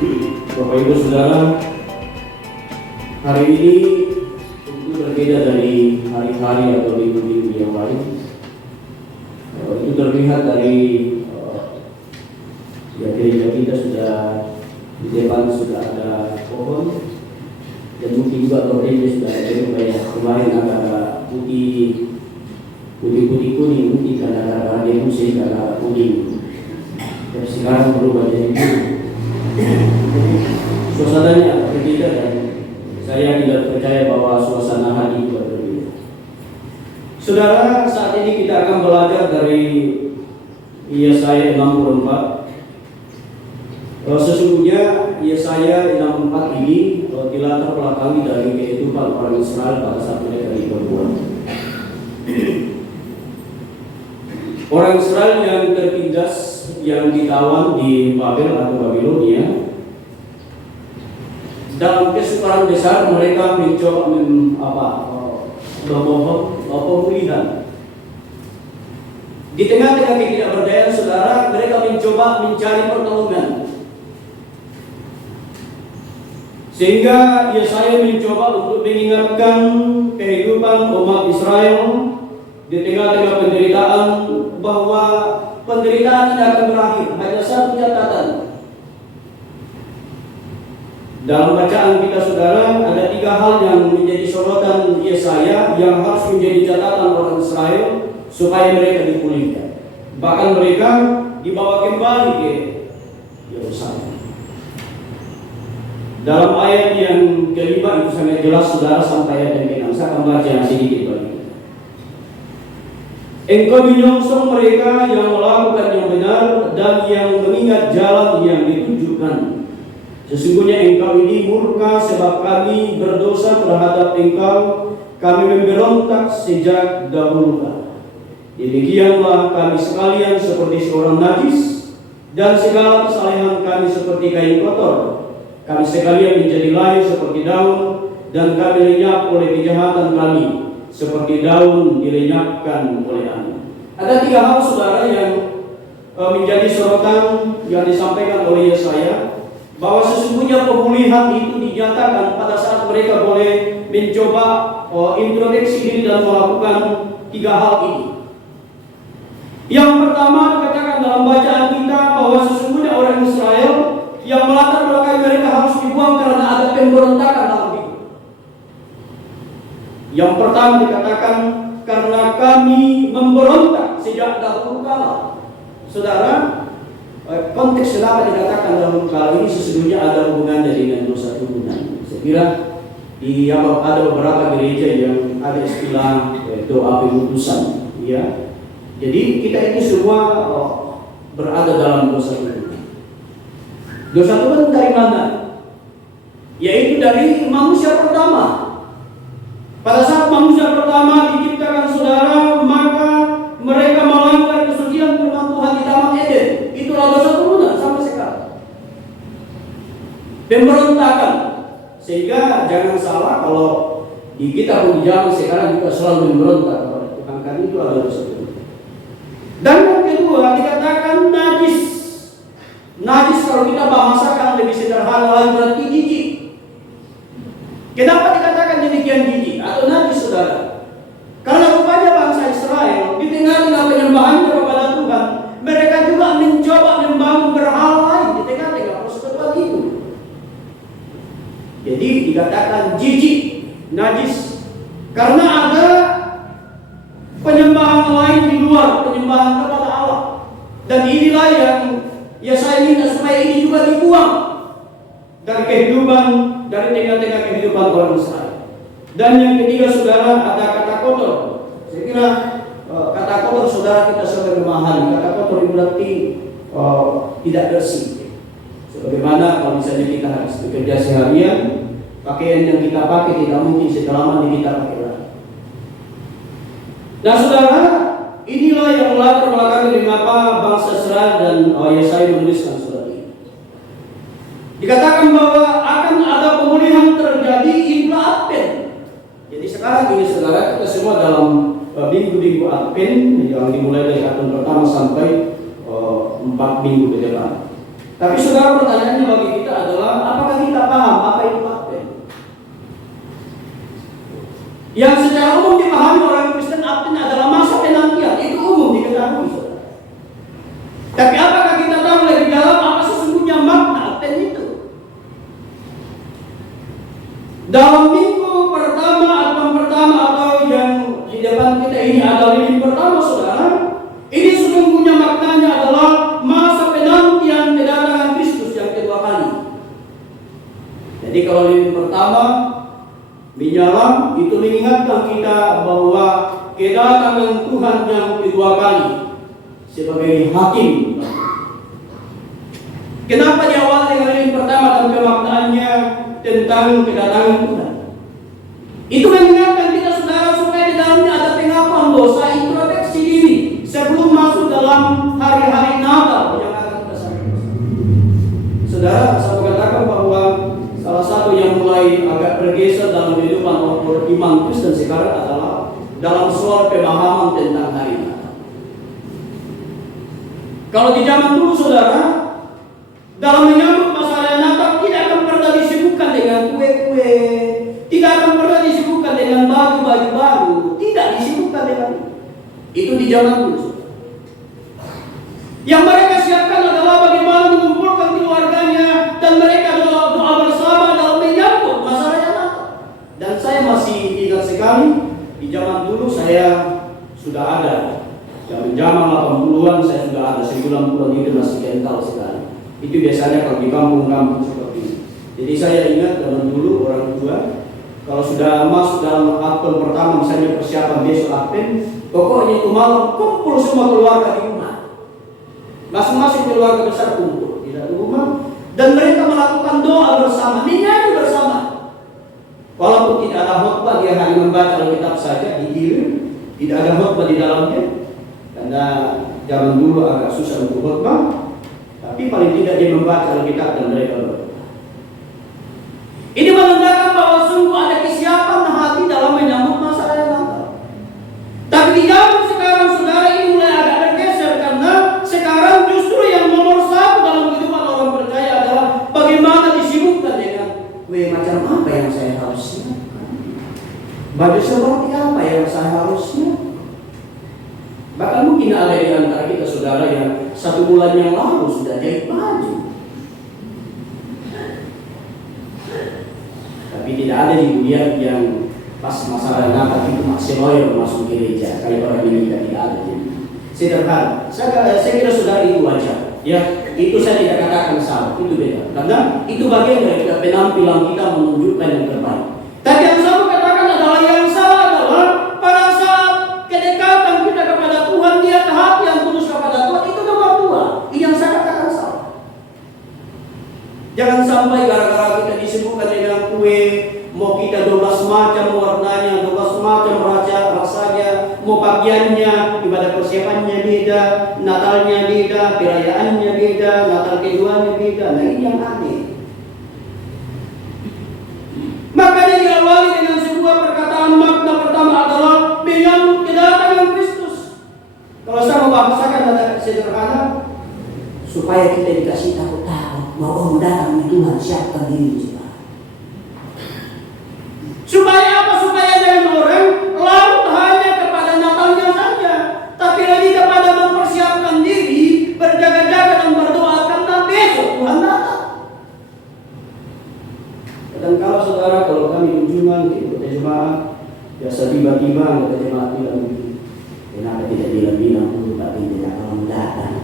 Bapak Ibu Saudara, hari ini tentu berbeda dari hari-hari atau minggu-minggu yang lain. Itu terlihat dari gereja kita sudah di depan sudah ada pohon, dan mungkin juga gereja sudah ada kayak kemarin agak putih kuning, mungkin karena ada musim karena kuning. Dan sekarang berubah jadi biru. Suasananya berbeda dan saya tidak percaya bahwa suasana hati juga berbeda. Saudara, saat ini kita akan belajar dari Yesaya 64. Sesungguhnya Yesaya 64 ini dilatar belakangi dari kehidupan orang Israel pada saat mereka di perburuan. Orang Israel yang tertindas, yang ditawan di Babel atau Babilonia, dalam kesukaran besar mereka mencoba pemulihan. Di tengah-tengah ketidakberdayaan saudara, mereka mencoba mencari pertolongan. Sehingga Yesaya mencoba untuk mengingatkan kehidupan umat Israel di tengah-tengah penderitaan, bahwa penderitaan tidak akan berakhir. Hanya satu catatan. Dalam bacaan kita saudara, ada 3 hal yang menjadi sorotan Yesaya yang harus menjadi catatan orang Israel supaya mereka dipulihkan. Bahkan mereka dibawa kembali ke Yerusalem. Dalam ayat yang kelima itu sangat jelas saudara, sampai ayat yang ke-6. Saya akan baca sedikit bagi kita. Engkau menyongsong mereka yang melakukan yang benar dan yang mengingat jalan yang ditunjukkan. Sesungguhnya engkau ini murka sebab kami berdosa terhadap engkau, kami memberontak sejak dahulu. Demikianlah kami sekalian seperti seorang najis, dan segala kesalehan kami seperti kain kotor. Kami sekalian menjadi layu seperti daun, dan kami lenyap oleh kejahatan kami, seperti daun dilenyapkan oleh angin. Ada 3 hal saudara yang menjadi sorotan yang disampaikan oleh Yesaya, bahwa sesungguhnya pemulihan itu dinyatakan pada saat mereka boleh mencoba introspeksi diri dan melakukan 3 hal ini. Yang pertama dikatakan dalam bacaan kita bahwa sesungguhnya orang Israel yang melatar belakang mereka harus dibuang karena ada pemberontakan dalam hidup. Yang pertama dikatakan karena kami memberontak sejak dahulu kala. Saudara, konteks kenapa dikatakan dalam hal ini sesungguhnya ada hubungannya dengan dosa turunan. Saya kira ada beberapa gereja yang ada istilah doa pemutusan, ya. Jadi kita ini semua berada dalam dosa turunan. Dosa turunan dari mana? Yaitu dari manusia pertama. Pada saat manusia pertama diciptakan saudara, maka mereka melanggar kesucian firman Tuhan di Taman Eden. Itulah dosa turunan sampai sekarang. Pemberontakan. Sehingga jangan salah kalau di kita pun di zaman sekarang juga selalu memberontak kepada Tuhan, karena itu adalah dosa turunan. Dan yang kedua dikatakan najis. Najis kalau kita bahasakan lebih sederhana lagi berarti jijik. Kenapa dikatakan demikian jijik atau najis saudara? Karena rupanya bangsa Israel di tengah-tengah penyembahannya kepada Tuhan, mereka juga mencoba membangun berhala lain di tengah-tengah persekutuan itu. Jadi dikatakan jijik, najis, karena ada penyembahan lain di luar penyembahan kepada Allah. Dan inilah yang Yesaya minta supaya ini juga dibuang dari kehidupan, dari tengah-tengah kehidupan orang Israel. Dan yang ketiga saudara, ada kata kotor. Saya kira kata kotor saudara kita selalu memahami. Kata kotor berarti tidak bersih. Sebagaimana kalau misalnya kita harus bekerja seharian, pakaian yang kita pakai tidak mungkin selama ini kita pakai lagi. Nah saudara, inilah yang melatar belakangi mengapa bangsa Israel dan Yesaya menuliskan surat ini. Dikatakan bahwa akan ada pemulihan terjadi hingga Advent. Jadi sekarang ini saudara, kita semua dalam minggu-minggu Advent yang dimulai dari Advent pertama sampai 4 minggu ke depan. Tapi saudara, pertanyaannya bagi kita adalah, apakah kita paham apa itu Advent? Yang secara umum dipahami orang Kristen, Advent adalah masa penantian. Itu umum diketahui, saudara. Tapi apakah kita tahu lebih dalam apa sesungguhnya makna Advent itu? Dalam minggu pertama, Advent pertama, atau yang di depan kita ini adalah lilin pertama, saudara. Ini sesungguhnya maknanya adalah masa penantian kedatangan Kristus yang kedua kali. Jadi kalau lilin pertama menyala, itu mengingatkan kita bahwa kedatangan Tuhan yang kedua kali sebagai hakim. Kenapa diawali dengan lilin pertama dan pemaknaannya tentang kedatangan Tuhan? Itu mengingatkan kita, saudara, supaya di dalamnya ada pengakuan dosa, introspeksi diri sebelum masuk dalam hari-hari Natal yang akan kita saksikan. Saudara, saya mengatakan bahwa salah satu yang mulai agak bergeser dalam kehidupan iman Kristen sekarang adalah dalam soal pemahaman tentang hari Natal. Kalau di zaman dulu, saudara, dalam menyambut masalah Natal tidak akan pernah disibukkan dengan kue-kue, tidak akan pernah disibukkan dengan baju-baju baru, tidak disibukkan dengan itu di zaman dulu. Yang mereka siapkan adalah bagaimana mengumpulkan keluarganya dan mereka doa bersama dalam menyambut masalah Natal. Dan saya masih ingat sekali di zaman dulu saya sudah ada. Zaman 80-an saya sudah ada, 90-an itu masih kental sekali. Itu biasanya kalau di kampung-kampung seperti ini. Jadi saya ingat zaman dulu orang tua, kalau sudah masuk dalam Advent pertama, misalnya persiapan besok Advent, pokoknya itu malam kumpul semua keluarga di rumah. Masing-masing keluarga besar kumpul di satu rumah, dan mereka melakukan doa bersama, menyanyi bersama. Walaupun tidak ada khotbah, dia hanya membaca Alkitab saja, dikirim, tidak ada khotbah di dalamnya, karena zaman dulu agak susah untuk khotbah. Tapi paling tidak dia membaca Alkitab dan mereka berdoa. Ini menandakan bahwa sungguh ada kesiapan hati dalam menyambut masalah Natal. Tapi di zaman sekarang, saudara, ini mulai agak bergeser, karena sekarang justru yang nomor satu dalam kehidupan orang percaya adalah bagaimana disibukkan dengan kue macam apa yang saya harus siapkan, baju seperti apa yang saya harus siapkan. Bahkan mungkin ada di antara kita, saudara, yang 1 bulan yang lalu sudah jahit baju. Tapi tidak ada di dunia yang pas masalah Natal itu masih loyal masuk gereja. Kalau orang ini tidak ada. Sederhana. Saya kira saudara itu wajar. Ya, itu saya tidak katakan salah. Itu beda. Karena itu bagian dari penampilan kita menunjukkan yang terbaik. Tapi yang saya katakan adalah yang salah adalah pada saat kedekatan kita kepada Tuhan, dia hati yang tulus kepada Tuhan, itu nomor 2. Ini yang saya katakan salah. Jangan sampai gara-gara kita disibukkan dengan kue, mau kita 12 macam warnanya, 12 macam rasanya, mau pakaiannya, ibadah persiapannya beda, Natalnya beda, perayaannya beda, Natal keduanya beda. Nah, ini yang aneh. Makanya diawali dengan sebuah perkataan makna pertama adalah menyambut kedatangan Kristus. Kalau saya mau bahasakan ada sederhana, supaya kita dikasih tahu bahwa datang Tuhan, siapkan diri kita. Supaya apa? Supaya jangan orang larut hanya kepada Natalnya saja, tapi lagi kepada mempersiapkan diri, berjaga-jaga dan berdoa karena besok Tuhan datang. Kadang-kala, saudara, kalau kami kunjungan ke jemaat, biasa tiba-tiba anggota jemaat bilang begitu, kenapa tidak bilang-bilang dulu Pak Pimpinan kalau datang?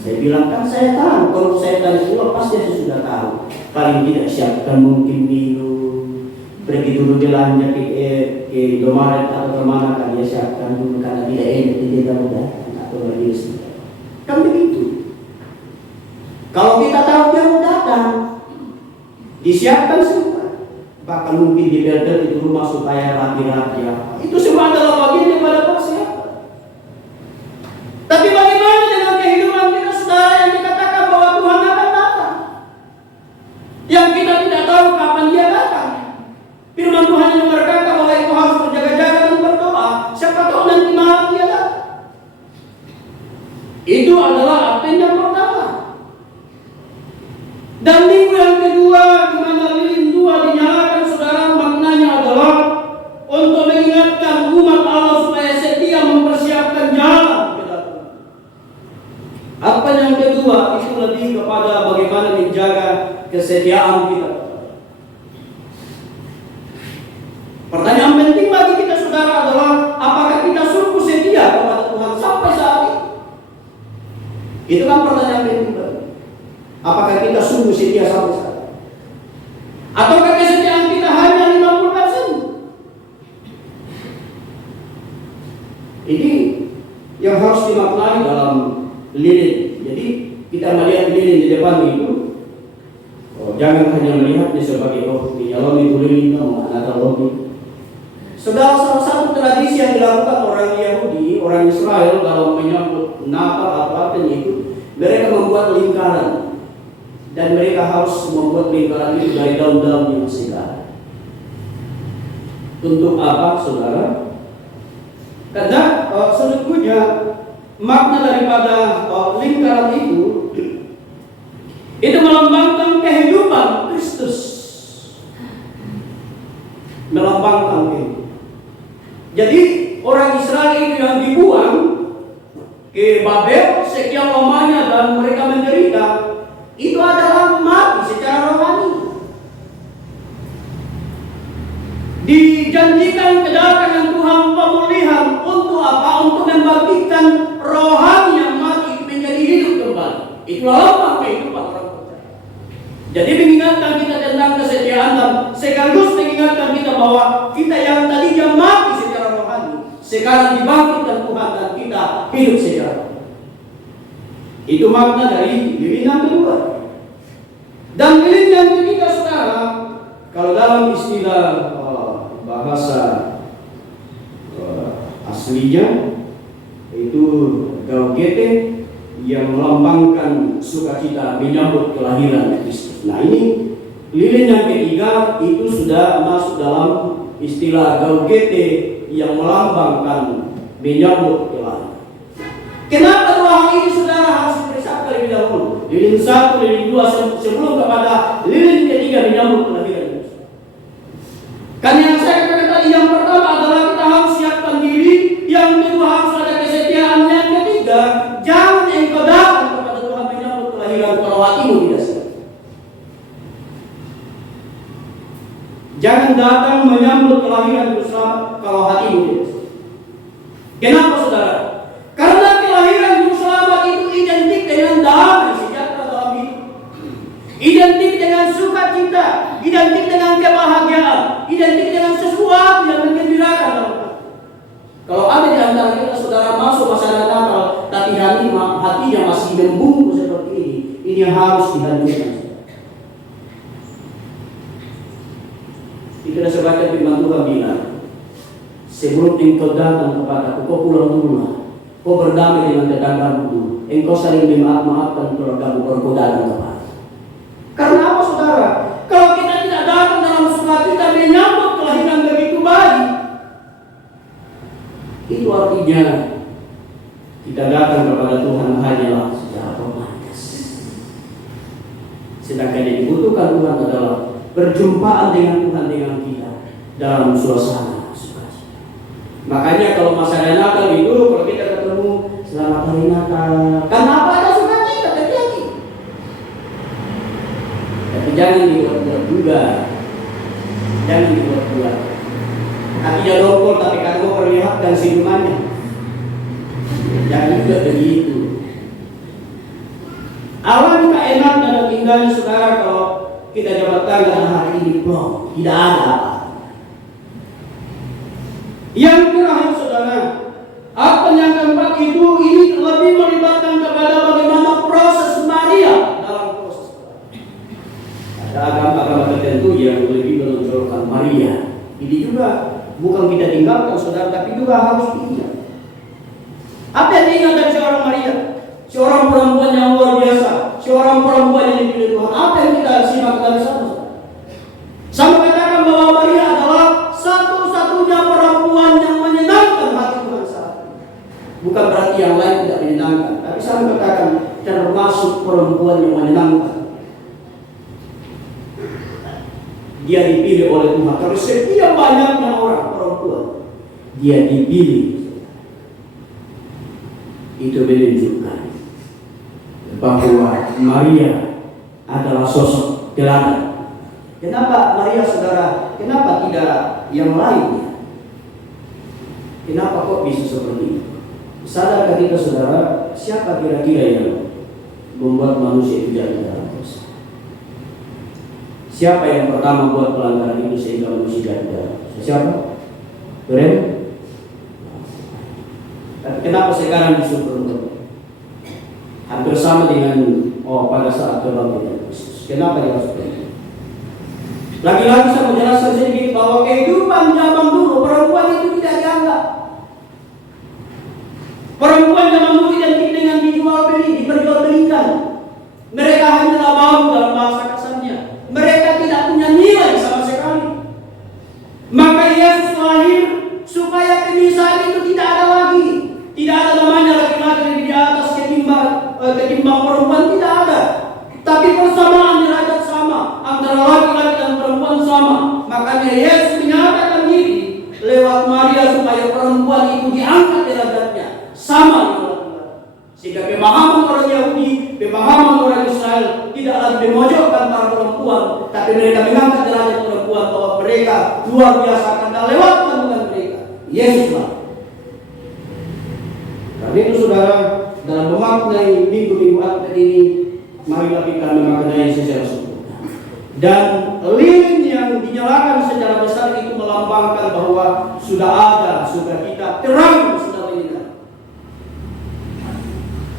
Saya bilang, kan saya tahu, kalau saya tanya pulang pasti saya sudah tahu. Paling tidak siapkan mungkin minum, pergi dulu belanja ke Indomaret atau kemana, kan dia siapkan dulu, karena tidak enak dia kamu datang atau lagi sudah. Kan begitu. Kalau kita tahu dia mau datang, disiapkan semua. Bahkan mungkin di belter itu rumah supaya rapi-rapi. Itu semua adalah bagian daripada persiapan. Tapi bagaimana dengan kehidupan kita, saudara, yang dikatakan bahwa Tuhan akan datang, yang kita tidak tahu kapan dia datang? Firman Tuhan yang berkata bahwa itu harus berjaga-jaga dan berdoa. Siapa tahu nanti malam dia datang. Itu adalah Advent yang pertama. kesetiaan kita. Pertanyaan penting bagi kita saudara adalah apakah kita sungguh setia kepada Tuhan sampai saat ini? Itu kan pertanyaan penting bagi. Apakah kita sungguh setia sampai saat ini? Ataukah kesetiaan kita hanya 50%? Ini yang harus dimaknai dalam lilin. Jadi kita melihat lilin di depan itu, jangan hanya melihatnya sebagai di dalam itu lilin ada logi. Saudara, salah satu tradisi yang dilakukan orang Yahudi, orang Israel dalam menyambut Natal atau Advent itu, mereka membuat lingkaran dan mereka harus membuat lingkaran itu dari daun-daun yang segar. Untuk apa, saudara? Karena sesungguhnya makna daripada lingkaran itu melambangkan kehidupan Kristus, melambangkan kehidupan. Jadi orang Israel itu yang dibuang ke Babel sekian lamanya dan mereka menderita, itu adalah mati secara rohani. Dijanjikan kedatangan Tuhan pemulihan untuk apa? Untuk membangkitkan rohani yang mati menjadi hidup kembali. Itulah lambang kehidupan orang percaya. Jadi mengingatkan kita tentang kesetiaan dan sekaligus mengingatkan kita bahwa kita yang tadinya mati secara rohani sekarang dibangkitkan Tuhan dan kita hidup secara rohani. Itu makna dari lilin yang kedua. Dan lilin yang ketiga, saudara, kalau dalam istilah bahasa aslinya itu gaugete, yang melambangkan sukacita menyambut kelahiran Kristus. Nah, ini lilin yang ketiga itu sudah masuk dalam istilah gaugete yang melambangkan menyambut kelahiran. Kenapa dua hal ini saudara harus diperiksa terlebih dahulu? Lilin satu, lilin dua sebelum kepada lilin ketiga menyambut kelahiran Kristus. Karena yang saya katakan tadi, yang pertama adalah kita harus siapkan diri, yang kedua harus ada kesetiaan, yang ketiga jangan engkau datang kepada Tuhan menyambut kelahiran kalau hatimu tidak siap. Jangan datang menyambut kelahiran Kristus kalau hatimu tidak siap. Kenapa, saudara? Karena kelahiran Juru Selamat itu identik dengan damai sejahtera dalam hidup, identik dengan sukacita, identik dengan kebahagiaan, identik dengan sesuatu yang menggembirakan dalam hati. Kalau ada di antara kita saudara masuk masa Natal, tapi hatinya masih membungkuk seperti ini yang harus dihancurkan. Itulah sebabnya firman Tuhan bilang, sebelum engkau datang kepadaku, kau pulang dululah. Kau berdamai dengan tetanggamu dulu. Engkau saling memaafkan keluargamu baru kau datang kepada. Karena apa, saudara? Kalau kita tidak datang dalam sukacita menyambut kelahiran begitu baik, itu artinya kita datang kepada Tuhan hanyalah secara formalis. Sedangkan yang dibutuhkan Tuhan adalah perjumpaan dengan Tuhan dengan kita dalam suasana sukacita. Makanya kalau masa Natal itu, kalau kita ketemu selamat hari Natal, kenapa ada sukacita terjadi? Tapi jangan dibuat-buat juga, jangan dibuat-buat. Hatinya dongkol tapi kamu perlihatkan senyumannya. Jangan juga begitu. Alangkah enaknya dan indahnya saudara kalau kita dapat tanggal hari ini plong, tidak ada apa. Yang terakhir, saudara, apa yang keempat itu ini lebih melibatkan kepada bagaimana proses Maria dalam proses. Ada agama-agama tertentu yang lebih menonjolkan Maria. Ini juga bukan kita tinggalkan, saudara, tapi juga harus diingat. Apa yang diingat dari seorang Maria? Seorang perempuan yang luar biasa, seorang perempuan yang dipilih Tuhan. Apa yang kita simak dari sana? Sama katakan bahwa Maria adalah satu-satunya perempuan yang menyenangkan hati Tuhan saat ini. Bukan berarti yang lain tidak menyenangkan, tapi saya katakan termasuk perempuan yang menyenangkan. Dia dipilih oleh Tuhan. Kalau setiap banyaknya orang perempuan, dia dipilih. Itu menunjukkan bahwa Maria adalah sosok teladan. Kenapa Maria saudara? Kenapa tidak yang lainnya? Kenapa kok bisa seperti itu? Sadarkah kita saudara, siapa kira-kira yang membuat manusia itu jatuh dalam dosa? Siapa yang pertama buat pelanggaran itu sehingga manusia jatuh dalam dosa? Siapa? Keren? Tapi kenapa sekarang justru perempuan? Hampir sama dengan pada saat kebangkitan Kristus. Kenapa dia harus pergi? Lagi-lagi saya menjelaskan sedikit bahwa kehidupan zaman dulu perempuan itu tidak dianggap. Perempuan zaman dulu identik dengan dijual beli, diperjualbelikan. Mereka hanyalah bau dalam bahasa kasarnya. Mereka tidak punya nilai sama sekali. Maka Yesus lahir supaya pemisahan itu tidak ada lagi. Tidak ada namanya laki-laki yang di atas ketimbang perempuan, tidak ada. Tapi persamaan derajat sama antara laki-laki dan perempuan sama. Makanya Yesus menyatakan diri lewat Maria supaya perempuan itu diangkat derajatnya sama dengan laki-laki. Sehingga pemahaman orang Yahudi, pemahaman orang Israel tidak lagi memojokkan para perempuan, tapi mereka mengangkat derajat perempuan bahwa mereka luar biasa karena lewat kandungan mereka Yesuslah. Karena itu saudara, dalam memaknai minggu-minggu Advent ini, marilah kita memaknai secara sempurna. Dan lilin yang dinyalakan secara besar itu melambangkan bahwa sudah ada sukacita, terang sudah menyinari.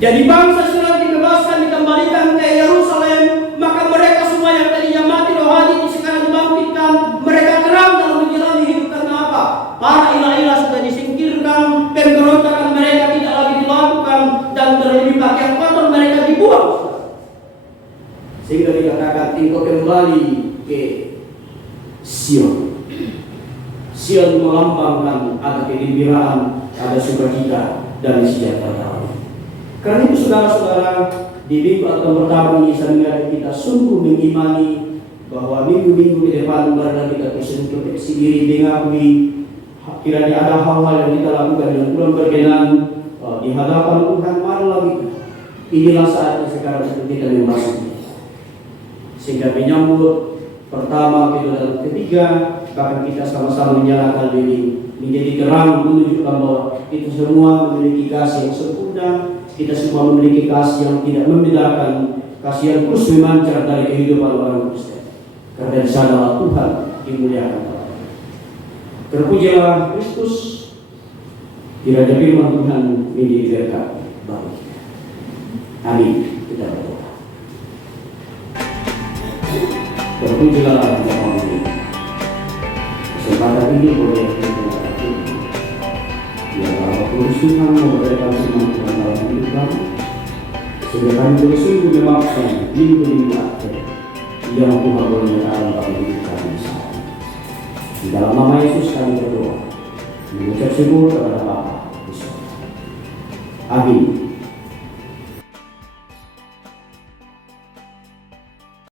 Jadi bangsa sudah dibebaskan, dikembalikan ke Yerusalem, maka mereka semua yang tadinya mati rohani ini sekarang dibangkitkan. Mereka terang dalam menjalani hidup. Karena apa? Para ilah-ilah sudah disingkirkan, pemberontakan mereka tidak lagi dilakukan, dan terlebih pakaian kotor mereka dibuang. Sehingga dikatakan engkau kembali ke Sion. Sion melambangkan ada kegembiraan, ada sukacita dan sejahtera. Karena itu saudara-saudara, di minggu atau pertama ini saya mengajak kita sungguh mengimani bahwa minggu-minggu ke depan marilah kita introspeksi diri, mengakui kiranya ada hal-hal yang kita lakukan dengan kurang berkenan di hadapan Tuhan. Marilah kita, inilah saatnya sekarang kita memasuki, sehingga menyambut pertama, kedua, dan ketiga, bahkan kita sama-sama menyalakan diri menjadi terang, menunjukkan bahwa kita semua memiliki kasih yang sempurna. Kita semua memiliki kasih yang tidak membedakan, kasih yang terus memancar dari kehidupan orang Kristen. Karena di sanalah Tuhan dimuliakan. Terpujilah Kristus. Kiranya firman Tuhan menjadi berkat bagi kita. Amin. Kita berdoa. Terpujilah Tuhan. Kesempatan ini boleh kita lakukan. Ya Allah, Tuhan memberikan firman Tuhan dalam hidup kami. Sehingga kami bersungguh memaksa minggu-minggu akhir yang Tuhan boleh menyatakan dalam hidup kami saat ini. Di dalam nama Yesus kami berdoa, mengucap syukur kepada Bapa di surga. Amin.